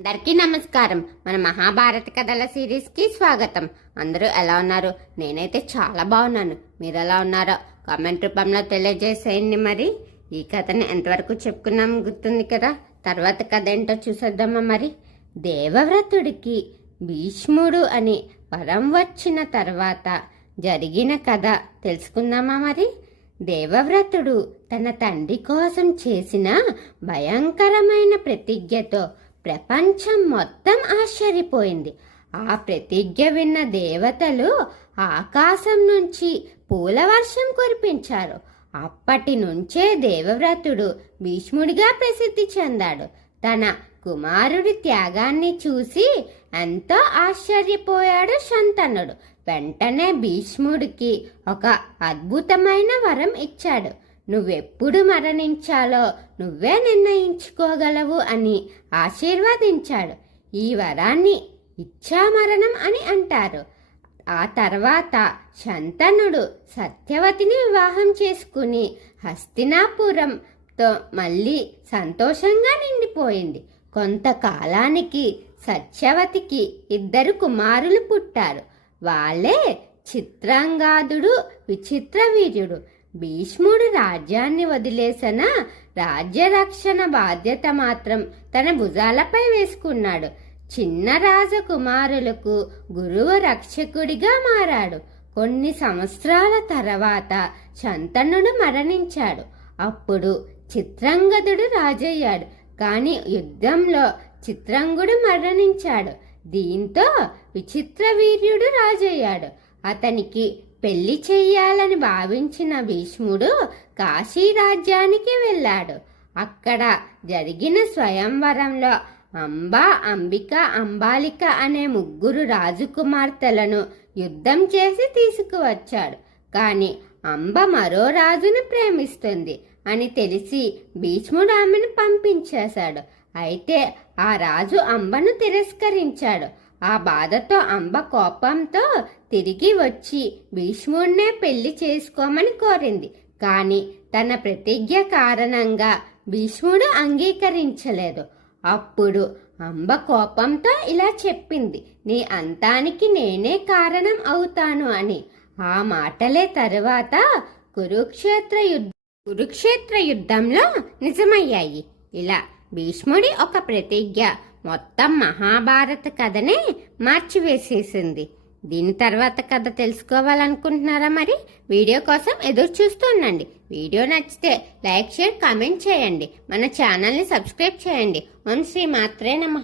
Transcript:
అందరికీ నమస్కారం. మన మహాభారత కథల సిరీస్కి స్వాగతం. అందరూ ఎలా ఉన్నారు? నేనైతే చాలా బాగున్నాను. మీరు ఎలా ఉన్నారో కామెంట్ రూపంలో తెలియజేసేయండి. మరి ఈ కథని ఎంతవరకు చెప్పుకున్నాం గుర్తుంది కదా. తర్వాత కథ ఏంటో చూసేద్దామా. మరి దేవవ్రతుడికి భీష్ముడు అని వరం వచ్చిన తర్వాత జరిగిన కథ తెలుసుకుందామా. మరి దేవవ్రతుడు తన తండ్రి కోసం చేసిన భయంకరమైన ప్రతిజ్ఞతో ప్రపంచం మొత్తం ఆశ్చర్యపోయింది. ఆ ప్రతిజ్ఞ విన్న దేవతలు ఆకాశం నుంచి పూల వర్షం కురిపించారు. అప్పటి నుంచే దేవవ్రతుడు భీష్ముడిగా ప్రసిద్ధి చెందాడు. తన కుమారుడి త్యాగాన్ని చూసి ఎంతో ఆశ్చర్యపోయాడు శంతనుడు. వెంటనే భీష్ముడికి ఒక అద్భుతమైన వరం ఇచ్చాడు. నువ్వెప్పుడు మరణించాలో నువ్వే నిర్ణయించుకోగలవు అని ఆశీర్వదించాడు. ఈ వరాన్ని ఇచ్ఛామరణం అని అంటారు. ఆ తర్వాత శంతనుడు సత్యవతిని వివాహం చేసుకుని హస్తినాపురంతో మళ్ళీ సంతోషంగా నిండిపోయింది. కొంతకాలానికి సత్యవతికి 2 కుమారులు పుట్టారు. వాళ్ళే చిత్రాంగాదుడు, విచిత్రవీర్యుడు. భీష్ముడు రాజ్యాన్ని వదిలేసిన రాజ్యరక్షణ బాధ్యత మాత్రం తన భుజాలపై వేసుకున్నాడు. చిన్న రాజకుమారులకు గురువు రక్షకుడిగా మారాడు. కొన్ని సంవత్సరాల తర్వాత శంతనుడు మరణించాడు. అప్పుడు చిత్రంగదుడు రాజయ్యాడు. కానీ యుద్ధంలో చిత్రంగుడు మరణించాడు. దీంతో విచిత్రవీర్యుడు రాజయ్యాడు. అతనికి పెళ్లి చెయ్యాలని భావించిన భీష్ముడు కాశీ రాజ్యానికి వెళ్ళాడు. అక్కడ జరిగిన స్వయంవరంలో అంబ, అంబిక, అంబాలిక అనే 3 రాజకుమార్తెలను యుద్ధం చేసి తీసుకువచ్చాడు. కానీ అంబ మరో రాజును ప్రేమిస్తుంది అని తెలిసి భీష్ముడు ఆమెను పంపించేశాడు. అయితే ఆ రాజు అంబను తిరస్కరించాడు. ఆ బాధతో అంబ కోపంతో తిరిగి వచ్చి భీష్ముడినే పెళ్లి చేసుకోమని కోరింది. కానీ తన ప్రతిజ్ఞ కారణంగా భీష్ముడు అంగీకరించలేదు. అప్పుడు అంబ కోపంతో ఇలా చెప్పింది, నీ అంతానికి నేనే కారణం అవుతాను అని. ఆ మాటలే తరువాత కురుక్షేత్ర యుద్ధంలో నిజమయ్యాయి. ఇలా భీష్ముడి ఒక ప్రతిజ్ఞ మొత్తం మహాభారత కథనే మార్చివేసేసింది. దీని తర్వాత కథ తెలుసుకోవాలనుకుంటున్నారా? మరి వీడియో కోసం ఎదురు చూస్తూ ఉండండి. వీడియో నచ్చితే లైక్, షేర్, కామెంట్ చేయండి. మన ఛానల్ని సబ్స్క్రైబ్ చేయండి. ఓం శ్రీ మాత్రే నమః.